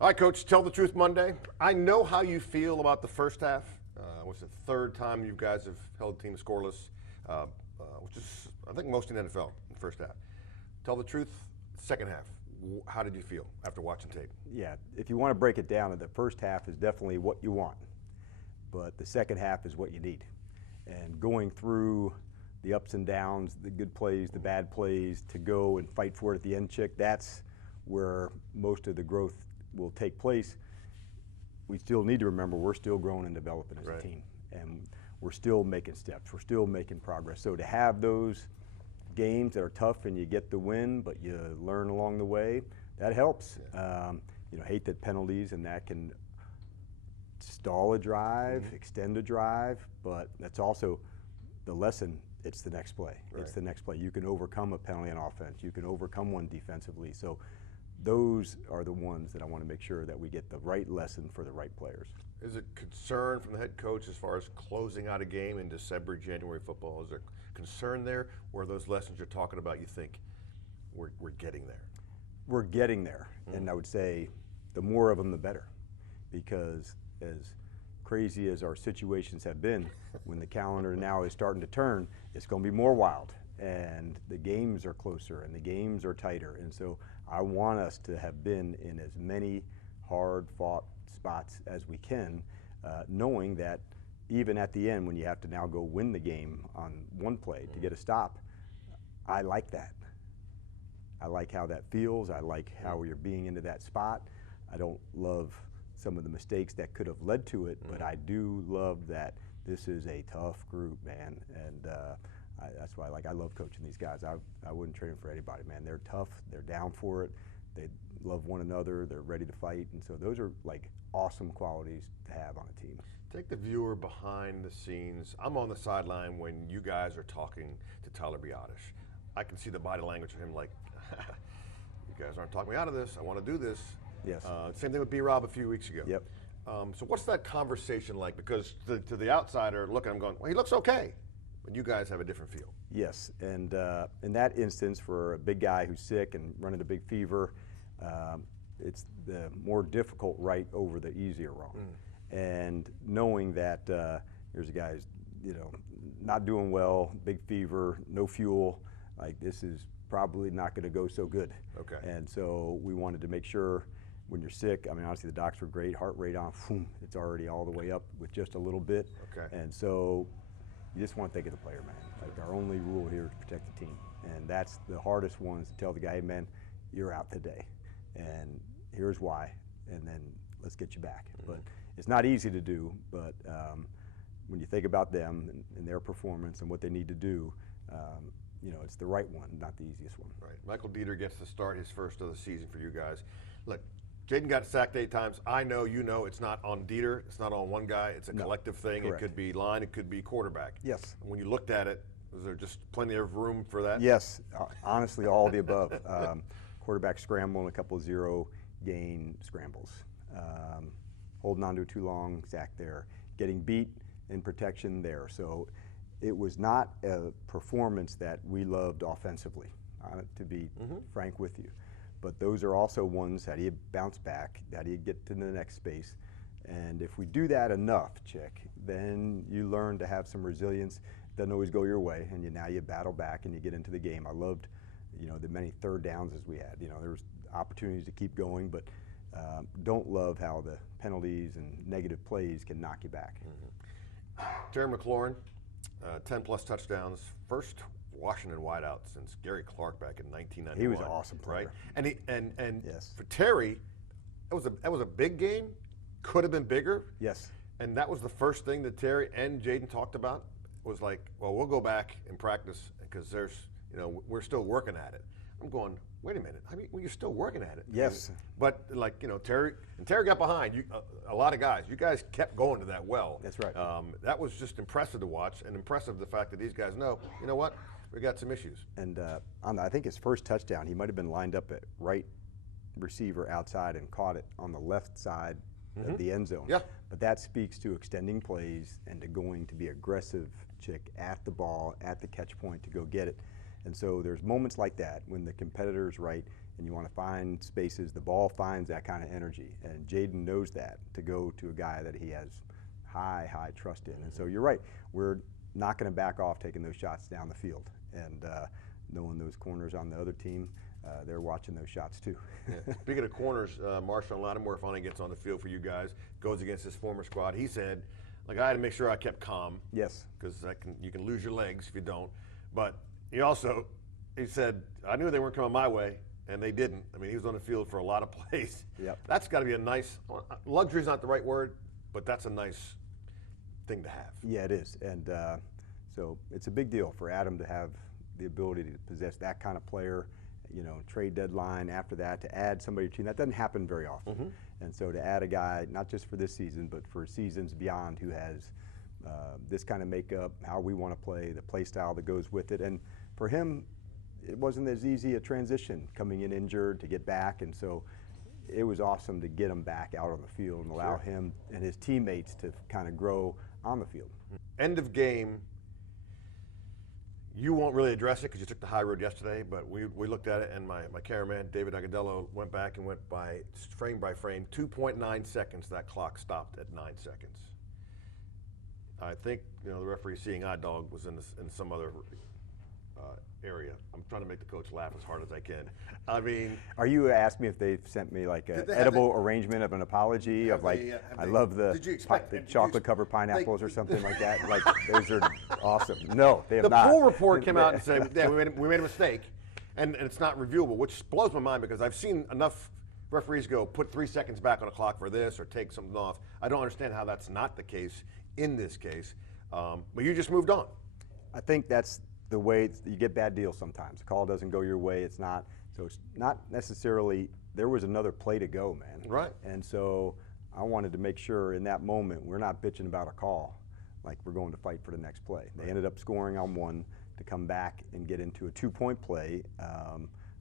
All right, Coach, Tell the Truth Monday. I know how you feel about the first half. What's the third time you guys have held the team scoreless, which is, I think, most in the NFL in the first half. Tell the truth, second half. How did you feel after watching tape? Yeah, if you want to break it down, the first half is definitely what you want, but the second half is what you need. And going through the ups and downs, the good plays, the bad plays, to go and fight for it at the end, Chick, that's where most of the growth will take place. We still need to remember we're still growing and developing as a team, and we're still making steps, we're still making progress. So to have those games that are tough and you get the win, but you learn along the way, that helps. Hate that penalties and that can stall a drive, extend a drive, but that's also the lesson. It's the next play. It's the next play. You can overcome a penalty on offense. You can overcome one defensively. So those are the ones that I want to make sure that we get the right lesson for the right players. Is it concern from the head coach as far as closing out a game in December, January football? Is there concern there, or those lessons you're talking about, you think we're getting there? We're getting there, and I would say the more of them, the better, because as crazy as our situations have been, when the calendar now is starting to turn, it's going to be more wild, and the games are closer, and the games are tighter, and so I want us to have been in as many hard-fought spots as we can, knowing that even at the end when you have to now go win the game on one play to get a stop, I like that. I like how that feels. I like how you're being into that spot. I don't love some of the mistakes that could have led to it, but I do love that this is a tough group, man, and that's why I love coaching these guys. I wouldn't trade them for anybody, man. They're tough. They're down for it. They love one another. They're ready to fight, and so those are like awesome qualities to have on a team. Take the viewer behind the scenes. I'm on the sideline when you guys are talking to Tyler Biadasz. I can see the body language of him like, you guys aren't talking me out of this. I want to do this. Yes. Same thing with B-Rob a few weeks ago. Yep. So what's that conversation like? Because to the outsider looking, I'm going, well, he looks okay. But you guys have a different feel. Yes, and in that instance, for a big guy who's sick and running a big fever, it's the more difficult right over the easier wrong. And knowing that here's a guy who's, not doing well, big fever, no fuel, like this is probably not going to go so good. Okay. And so we wanted to make sure when you're sick, I mean, honestly, the docs were great, heart rate on, it's already all the way up with just a little bit. Okay. And so you just want to think of the player, man. Like our only rule here is to protect the team. And that's the hardest one, is to tell the guy, hey, man, you're out today. And here's why. And then let's get you back. But it's not easy to do, but when you think about them and their performance and what they need to do, it's the right one, not the easiest one. Right. Michael Dieter gets to start his first of the season for you guys. Look, Jaden got sacked 8 times. I know it's not on Dieter. It's not on one guy. It's a collective thing. Correct. It could be line. It could be quarterback. Yes. When you looked at it, was there just plenty of room for that? Yes. Honestly, all of the above. Quarterback scramble and a couple of zero gain scrambles. Holding on to it too long, sack there. Getting beat in protection there. So it was not a performance that we loved offensively, to be frank with you. But those are also ones that he'd bounce back, that he'd get to the next space. And if we do that enough, Chick, then you learn to have some resilience. Doesn't always go your way, and now you battle back and you get into the game. I loved, the many third downs as we had. There was opportunities to keep going, but don't love how the penalties and negative plays can knock you back. Terry McLaurin, 10-plus touchdowns, first Washington wideout since Gary Clark back in 1991. He was an awesome player, right? And yes. For Terry, that was a big game. Could have been bigger. Yes. And that was the first thing that Terry and Jaden talked about. Was like, well, we'll go back and practice because we're still working at it. I'm going, wait a minute. I mean, well, you're still working at it. Yes. But Terry got behind. A lot of guys. You guys kept going to that well. That's right. That was just impressive to watch, and impressive the fact that these guys know, you know what, we got some issues. And I think his first touchdown, he might have been lined up at right receiver outside and caught it on the left side of the end zone. Yeah. But that speaks to extending plays and to going to be aggressive, Chick, at the ball, at the catch point to go get it. And so there's moments like that when the competitor's right and you want to find spaces. The ball finds that kind of energy, and Jaden knows that, to go to a guy that he has high trust in. And so you're right, we're not going to back off taking those shots down the field, and knowing those corners on the other team, they're watching those shots too. Yeah. Speaking of corners, Marshawn Lattimore finally gets on the field for you guys, goes against his former squad. He said, like, I had to make sure I kept calm. Yes. Because you can lose your legs if you don't. But he said, I knew they weren't coming my way, and they didn't. I mean, he was on the field for a lot of plays. Yep. That's got to be a nice, luxury is not the right word, but that's a nice thing to have. Yeah, it is. And so it's a big deal for Adam to have the ability to possess that kind of player. You know, trade deadline after that, to add somebody to your team, that doesn't happen very often. And so to add a guy, not just for this season, but for seasons beyond, who has this kind of makeup, how we want to play, the play style that goes with it. And for him, it wasn't as easy a transition coming in injured to get back. And so it was awesome to get him back out on the field and allow him and his teammates to kind of grow on the field. End of game. You won't really address it because you took the high road yesterday, but we looked at it, and my cameraman, David Agadello, went back and went by frame, 2.9 seconds. That clock stopped at 9 seconds. I think, you know, the referee seeing eye dog was in some other area. I'm trying to make the coach laugh as hard as I can. I mean, are you asking me if they've sent me like an edible arrangement of an apology of like, I love the chocolate covered pineapples or something like that? Like, those are awesome. No, they have not. The pool report came out and said, yeah, we made a mistake, and it's not reviewable, which blows my mind because I've seen enough referees go put 3 seconds back on the clock for this or take something off. I don't understand how that's not the case in this case, but you just moved on. I think that's the way you get bad deals sometimes. The call doesn't go your way, it's not. So it's not necessarily, there was another play to go, man. Right. And so I wanted to make sure in that moment we're not bitching about a call, like we're going to fight for the next play. They ended up scoring on one to come back and get into a 2-point play,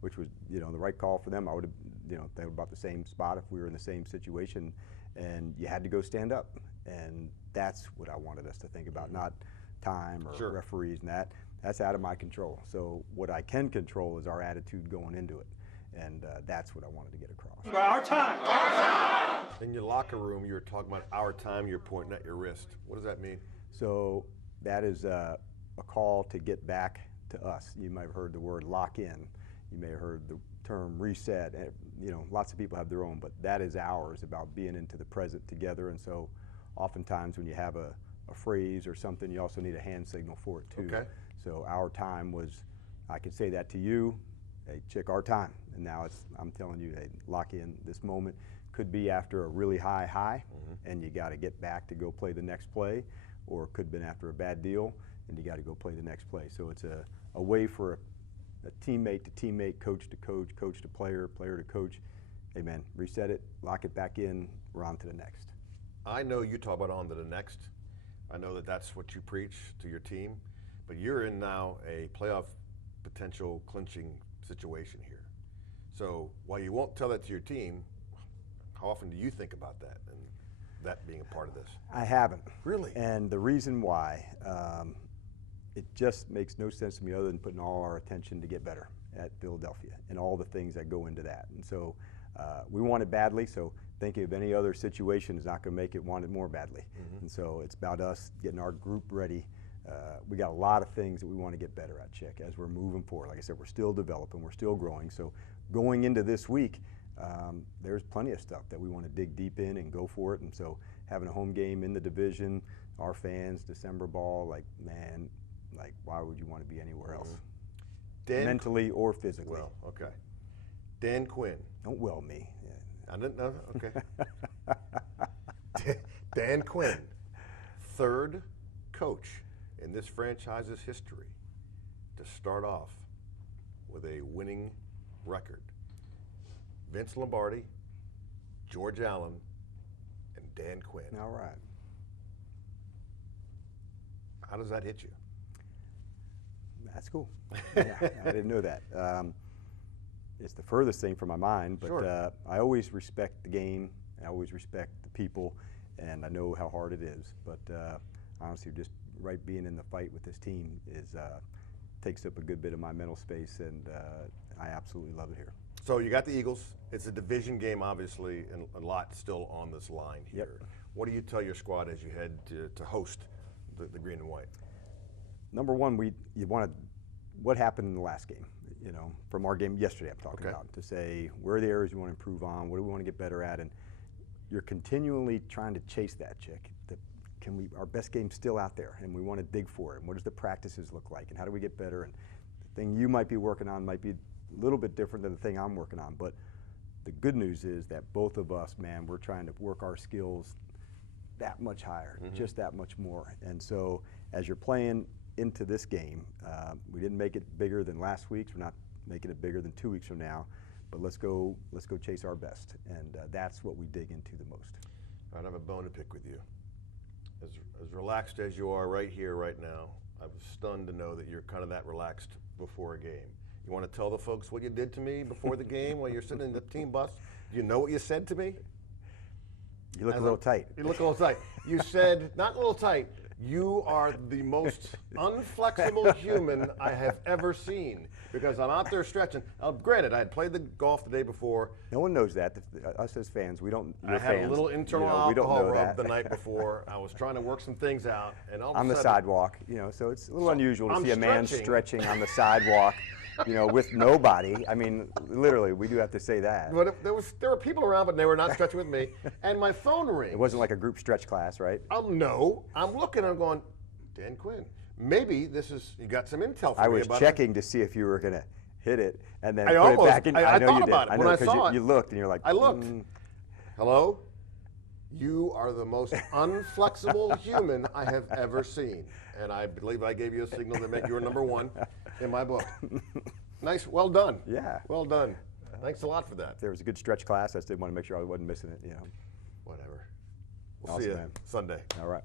which was, you know, the right call for them. I would have, you know, they were about the same spot if we were in the same situation, and you had to go stand up. And that's what I wanted us to think about, not time or referees and that. That's out of my control. So what I can control is our attitude going into it. And that's what I wanted to get across. Our time! Our time! In your locker room, you were talking about our time, you're pointing at your wrist. What does that mean? So that is a call to get back to us. You might have heard the word lock in. You may have heard the term reset. You know, lots of people have their own, but that is ours, about being into the present together. And so oftentimes when you have a phrase or something, you also need a hand signal for it too. Okay. So our time was, I could say that to you, hey, check our time. And now I'm telling you, hey, lock in this moment. Could be after a really high, and you got to get back to go play the next play, or it could have been after a bad deal, and you got to go play the next play. So it's a way for a teammate to teammate, coach to coach, coach to player, player to coach. Hey man, reset it, lock it back in, we're on to the next. I know you talk about on to the next. I know that that's what you preach to your team. But you're in now a playoff potential clinching situation here. So while you won't tell that to your team, how often do you think about that and that being a part of this? I haven't. Really? And the reason why, it just makes no sense to me other than putting all our attention to get better at Philadelphia and all the things that go into that. And so we want it badly, so thinking of any other situation is not going to make it want it more badly. And so it's about us getting our group ready. We got a lot of things that we want to get better at, Chick, as we're moving forward. Like I said, we're still developing, we're still growing. So going into this week, there's plenty of stuff that we want to dig deep in and go for it. And so having a home game in the division, our fans, December ball, like, man, like, why would you want to be anywhere else? Mentally or physically. Well, okay. Dan Quinn. Don't well me. I didn't know. Okay. Dan Quinn, third coach in this franchise's history to start off with a winning record. Vince Lombardi, George Allen, and Dan Quinn. All right. How does that hit you? That's cool. Yeah, I didn't know that. It's the furthest thing from my mind, but I always respect the game. I always respect the people, and I know how hard it is. But honestly, just being in the fight with this team takes up a good bit of my mental space, and I absolutely love it here. So you got the Eagles. It's a division game, obviously, and a lot still on this line here. Yep. What do you tell your squad as you head to host the green and white? Number one, what happened in the last game? You know, from our game yesterday, I'm talking about, to say where are the areas you want to improve on, what do we want to get better at, and you're continually trying to chase that chick. Our best game's still out there, and we want to dig for it. And what does the practices look like, and how do we get better? And the thing you might be working on might be a little bit different than the thing I'm working on. But the good news is that both of us, man, we're trying to work our skills that much higher, just that much more. And so as you're playing into this game, we didn't make it bigger than last week's. We're not making it bigger than 2 weeks from now. But let's go chase our best, and that's what we dig into the most. I don't have a bone to pick with you. As relaxed as you are right here, right now, I was stunned to know that you're kind of that relaxed before a game. You want to tell the folks what you did to me before the game while you're sitting in the team bus? Do you know what you said to me? You look a little tight. You look a little tight. You said, not a little tight, you are the most unflexible human I have ever seen, because I'm out there stretching. Granted, I had played the golf the day before. No one knows that. Us as fans, we don't. I had fans, a little internal we don't alcohol know rub that. the night before. I was trying to work some things out, and all of a on the sudden, sidewalk, so it's a little unusual to I'm see a man stretching. stretching on the sidewalk, with nobody. I mean, literally, we do have to say that. But there were people around, but they were not stretching with me. And my phone rings. It wasn't like a group stretch class, right? No. I'm looking. I'm going, Dan Quinn. Maybe you got some intel for I me was about checking to see if you were going to hit it and then I put almost, it back in. I know thought you did. about it I know when I because saw it. you looked and you're like, I looked. Hello? You are the most unflexible human I have ever seen. And I believe I gave you a signal that meant you were number one in my book. Nice. Well done. Yeah. Well done. Thanks a lot for that. If there was a good stretch class, I just didn't want to make sure I wasn't missing it. Whatever. We'll Awesome, see you man. Sunday. All right.